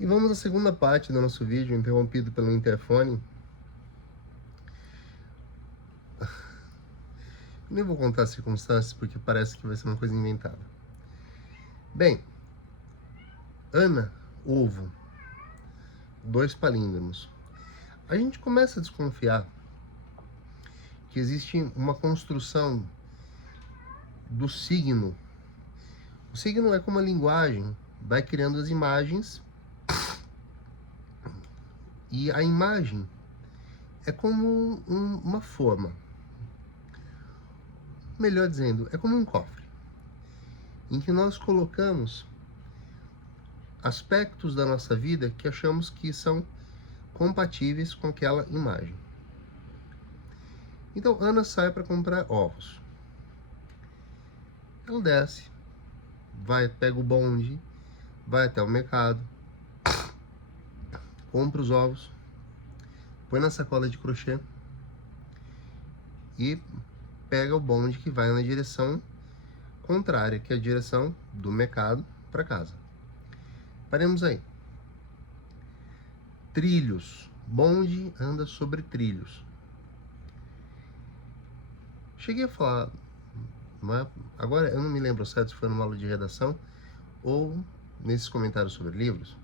E vamos à segunda parte do nosso vídeo, interrompido pelo interfone. Nem vou contar as circunstâncias, porque parece que vai ser uma coisa inventada. Bem, Ana, ovo, 2 palíndromos. A gente começa a desconfiar que existe uma construção do signo. O signo é como a linguagem, vai criando as imagens, e a imagem é como uma forma. Melhor dizendo, é como um cofre, em que nós colocamos aspectos da nossa vida que achamos que são compatíveis com aquela imagem. Então, Ana sai para comprar ovos. Ela desce, pega o bonde, vai até o mercado, compra os ovos, põe na sacola de crochê e pega o bonde que vai na direção contrária, que é a direção do mercado para casa. Paremos aí. Trilhos. Bonde anda sobre trilhos. Cheguei a falar, agora eu não me lembro certo se foi numa aula de redação ou nesses comentários sobre livros,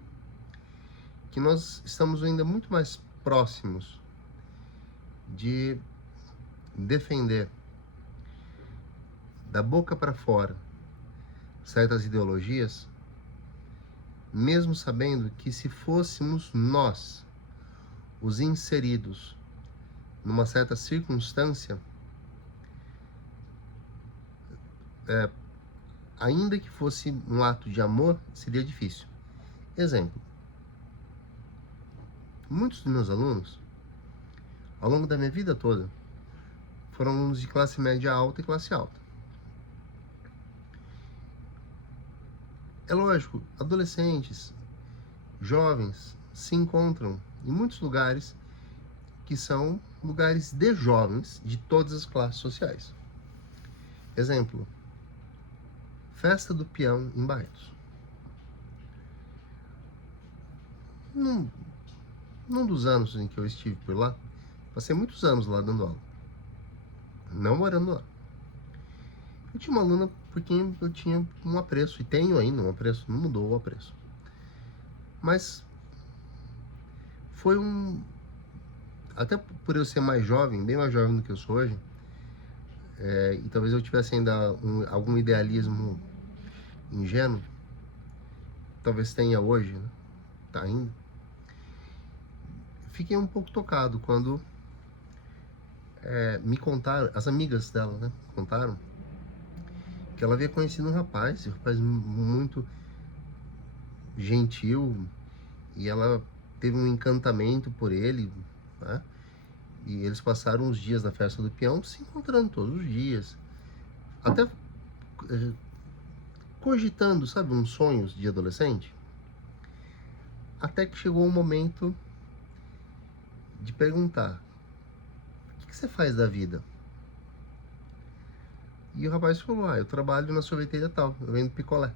que nós estamos ainda muito mais próximos de defender da boca para fora certas ideologias, mesmo sabendo que se fôssemos nós os inseridos numa certa circunstância, ainda que fosse um ato de amor, seria difícil. Exemplo, muitos dos meus alunos, ao longo da minha vida toda, foram alunos de classe média alta e classe alta. É lógico, adolescentes, jovens se encontram em muitos lugares que são lugares de jovens de todas as classes sociais. Exemplo, Festa do Peão em Barretos. Num dos anos em que eu estive por lá, passei muitos anos lá dando aula, não morando lá. Eu tinha uma aluna por quem eu tinha um apreço, e tenho ainda um apreço, não mudou o apreço. Mas foi até por eu ser mais jovem, bem mais jovem do que eu sou hoje, e talvez eu tivesse ainda algum idealismo ingênuo, talvez tenha hoje, né? Tá ainda. Fiquei um pouco tocado quando me contaram, as amigas dela, né, contaram que ela havia conhecido um rapaz muito gentil, e ela teve um encantamento por ele, né? E eles passaram os dias na festa do peão se encontrando todos os dias, até cogitando, sabe, uns sonhos de adolescente. Até que chegou o momento de perguntar: o que você faz da vida? E o rapaz falou: eu trabalho na sorveteria tal, eu vendo picolé.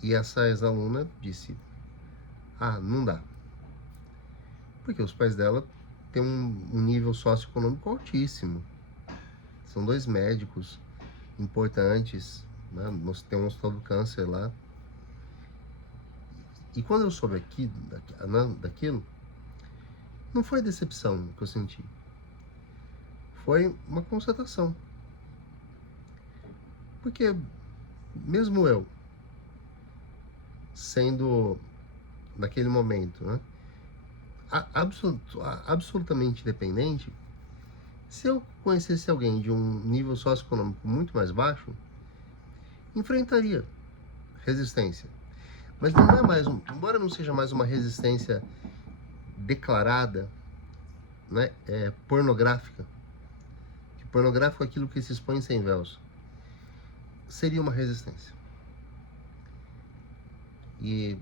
E essa ex-aluna disse: não dá. Porque os pais dela têm um nível socioeconômico altíssimo. São 2 médicos importantes, né? Tem um hospital do câncer lá. E quando eu soube daquilo, não foi decepção que eu senti. Foi uma constatação. Porque mesmo eu, sendo naquele momento, né, absolutamente dependente, se eu conhecesse alguém de um nível socioeconômico muito mais baixo, enfrentaria resistência. Mas não é mais embora não seja mais uma resistência declarada, né, pornográfica, que pornográfico é aquilo que se expõe sem véus, seria uma resistência. E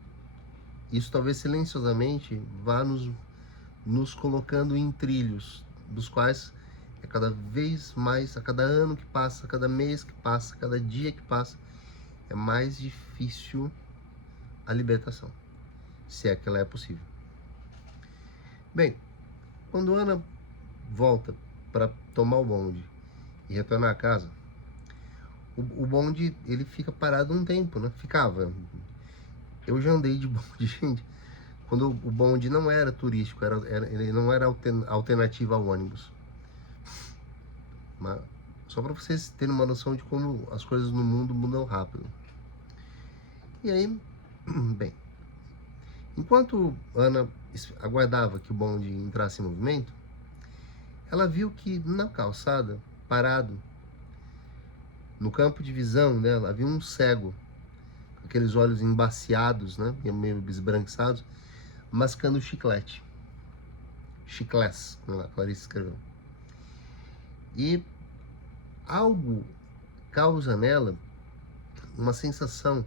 isso talvez silenciosamente vá nos colocando em trilhos, dos quais cada vez mais, a cada ano que passa, a cada mês que passa, a cada dia que passa, é mais difícil a libertação, se é que ela é possível. Bem, quando Ana volta para tomar o bonde e retornar a casa, o bonde ele fica parado um tempo, né? Ficava. Eu já andei de bonde, gente, quando o bonde não era turístico, ele não era alternativa ao ônibus. Mas, só para vocês terem uma noção de como as coisas no mundo mudam rápido. E aí, bem, enquanto Ana aguardava que o bonde entrasse em movimento, ela viu que na calçada, parado, no campo de visão dela, havia um cego, com aqueles olhos embaciados, né, meio esbranquiçados, mascando chiclete. Chiclés, como a Clarice escreveu. E algo causa nela uma sensação,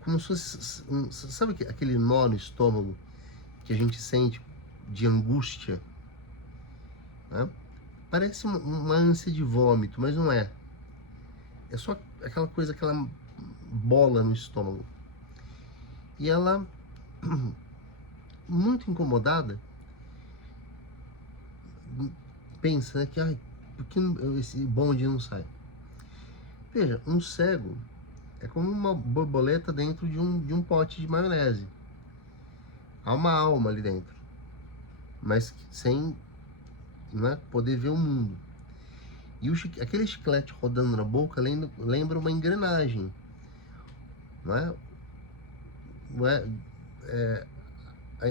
como se fosse, sabe aquele nó no estômago que a gente sente de angústia, né? Parece uma ânsia de vômito, mas não é. É só aquela coisa, aquela bola no estômago. E ela, muito incomodada, pensa, né, que ai, por que esse bonde não sai? Veja, um cego é como uma borboleta dentro de um pote de maionese. Há uma alma ali dentro, mas sem, né, poder ver o mundo. E aquele chiclete rodando na boca lembra uma engrenagem, não é? Não é,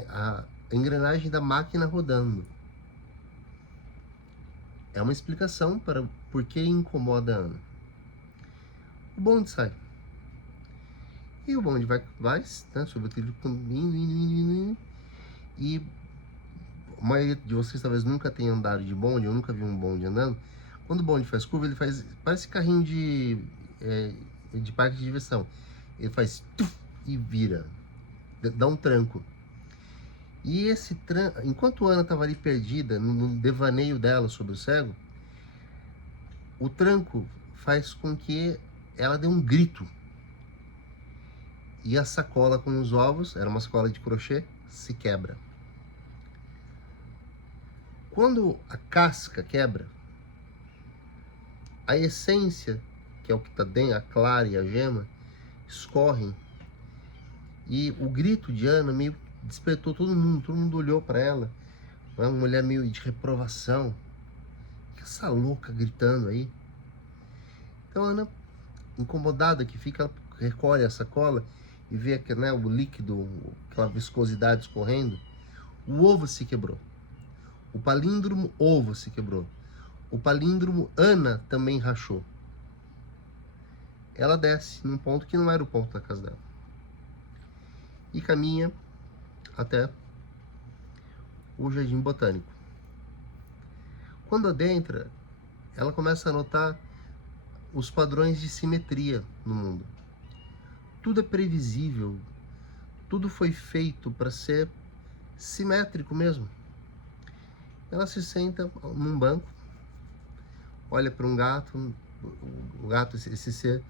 a engrenagem da máquina rodando. É uma explicação para por que incomoda a Ana. O bonde sai. E o bonde vai né, sobre o trilho, indo. E a maioria de vocês talvez nunca tenha andado de bonde, eu nunca vi um bonde andando. Quando o bonde faz curva, ele faz, parece carrinho de parque de diversão. Ele faz tuf, e vira, dá um tranco. E esse tranco, enquanto a Ana estava ali perdida, no devaneio dela sobre o cego, o tranco faz com que ela dê um grito. E a sacola com os ovos, era uma sacola de crochê, se quebra. Quando a casca quebra, a essência, que é o que está dentro, a clara e a gema, escorrem. E o grito de Ana meio despertou todo mundo olhou para ela. Uma mulher meio de reprovação. Que essa louca gritando aí? Então Ana, incomodada que fica, ela recolhe a sacola e vê que, né, o líquido, aquela viscosidade escorrendo. O ovo se quebrou. O palíndromo ovo se quebrou. O palíndromo Ana também rachou. Ela desce num ponto que não era o ponto da casa dela. E caminha até o Jardim Botânico. Quando adentra, ela começa a notar os padrões de simetria no mundo. Tudo é previsível. Tudo foi feito para ser simétrico mesmo. Ela se senta num banco, olha para um gato, o gato, esse ser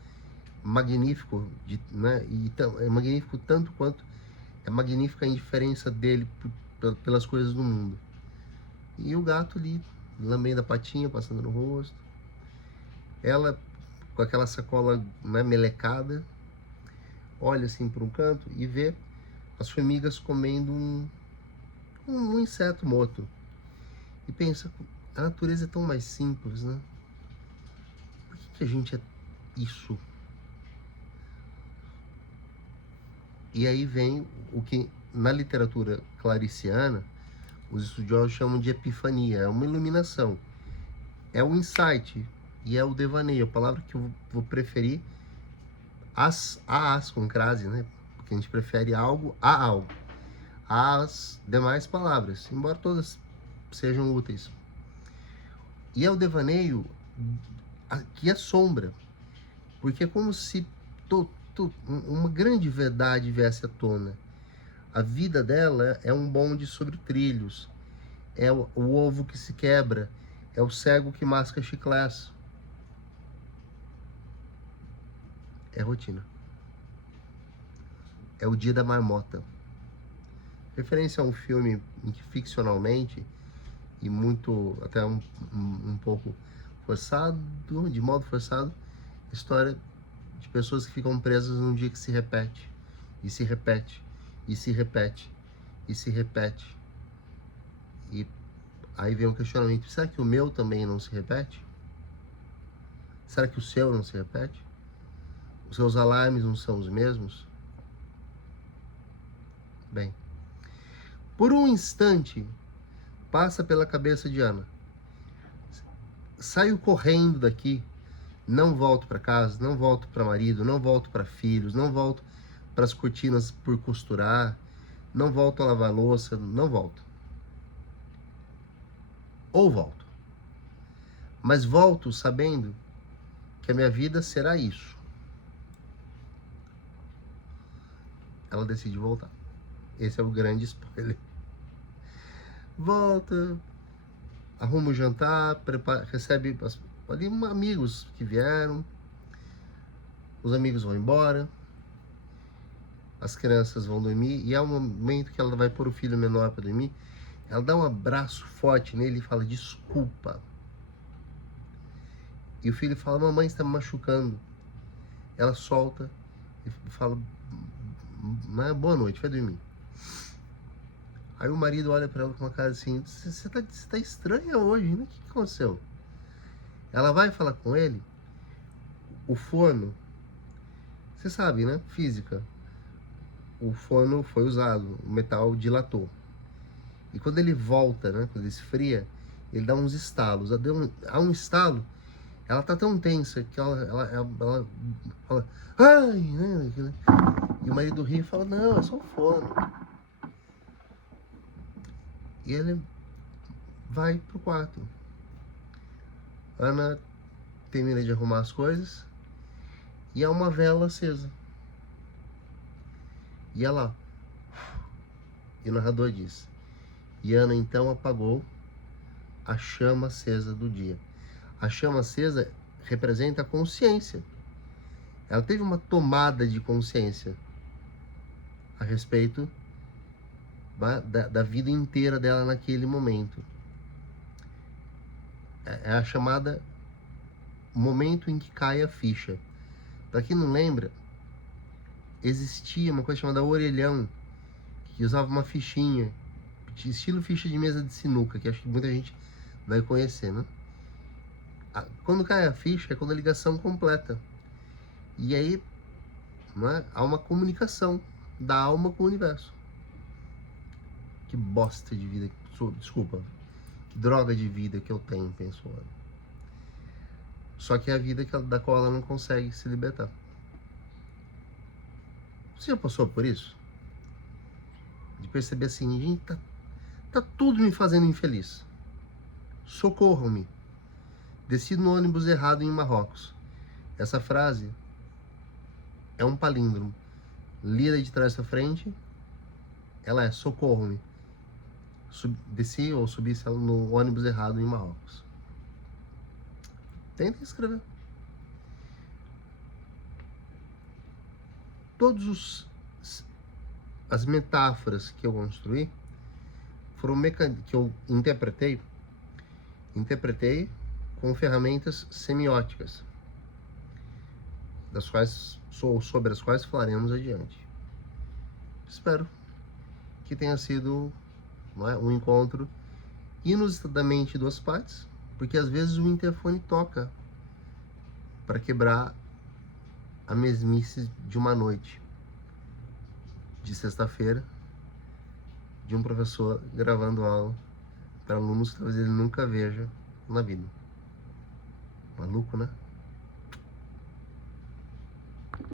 magnífico, né? E é magnífico tanto quanto é magnífica a indiferença dele pelas coisas do mundo. E o gato ali, lambendo a patinha, passando no rosto. Ela, com aquela sacola, né, melecada, olha assim para um canto e vê as formigas comendo um inseto morto. E pensa, a natureza é tão mais simples, né? Por que a gente é isso? E aí vem o que na literatura clariciana os estudiosos chamam de epifania, é uma iluminação, é o insight e é o devaneio, a palavra que eu vou preferir, as com crase, né? Porque a gente prefere algo a algo. As demais palavras, embora todas sejam úteis. E é o devaneio que é sombra, porque é como se uma grande verdade viesse à tona. A vida dela é um bonde sobre trilhos, é o ovo que se quebra, é o cego que masca chiclés. É rotina. é o Dia da Marmota. Referência a um filme em que ficcionalmente e muito, até um pouco forçado, de modo forçado, história de pessoas que ficam presas num dia que se repete, e se repete, e se repete, e se repete. E aí vem um questionamento: será que o meu também não se repete? Será que o seu não se repete? Os seus alarmes não são os mesmos? Bem, por um instante passa pela cabeça de Ana: saio correndo daqui, não volto para casa, não volto para marido, não volto para filhos, não volto para as cortinas por costurar, não volto a lavar louça, não volto. Ou volto, mas volto sabendo que a minha vida será isso. Ela decide voltar. Esse é o grande spoiler. Volta, arruma o jantar, recebe ali amigos que vieram, os amigos vão embora, as crianças vão dormir, e é o momento que ela vai pôr o filho menor para dormir. Ela dá um abraço forte nele e fala: desculpa. E o filho fala: mamãe está me machucando. Ela solta e fala: boa noite, vai dormir. Aí o marido olha para ela com uma cara assim: você tá estranha hoje, né? O que aconteceu? Ela vai falar com ele. O forno, você sabe, né? Física. O forno foi usado, o metal dilatou. E quando ele volta, né? Quando ele esfria, ele dá uns estalos. Há um estalo. Ela tá tão tensa que ela fala: ai, né? E o marido ri e fala: não, é só o forno. E ele vai pro quarto. Ana termina de arrumar as coisas e há uma vela acesa. E ela... E o narrador diz: e Ana então apagou a chama acesa do dia. A chama acesa representa a consciência. Ela teve uma tomada de consciência a respeito da vida inteira dela naquele momento. É a chamada momento em que cai a ficha. Para quem não lembra, existia uma coisa chamada orelhão, que usava uma fichinha, estilo ficha de mesa de sinuca, que acho que muita gente vai conhecer, né? Quando cai a ficha é quando a ligação completa. E aí, né, há uma comunicação da alma com o universo. Que bosta de vida, desculpa, que droga de vida que eu tenho, pensou ela. Só que é a vida da qual ela não consegue se libertar. Você já passou por isso? De perceber assim: gente, tá tudo me fazendo infeliz. Socorram-me. Desci no ônibus errado em Marrocos. Essa frase é um palíndromo. Lida de trás pra frente, ela é: socorro-me. Desci ou subi no ônibus errado em Marrocos. Tenta escrever. Todas as metáforas que eu construí foram que eu interpretei com ferramentas semióticas, sobre as quais falaremos adiante. Espero que tenha sido, não é, um encontro inusitadamente duas partes, porque às vezes o interfone toca para quebrar a mesmice de uma noite de sexta-feira, de um professor gravando aula para alunos que talvez ele nunca veja na vida. Maluco, né?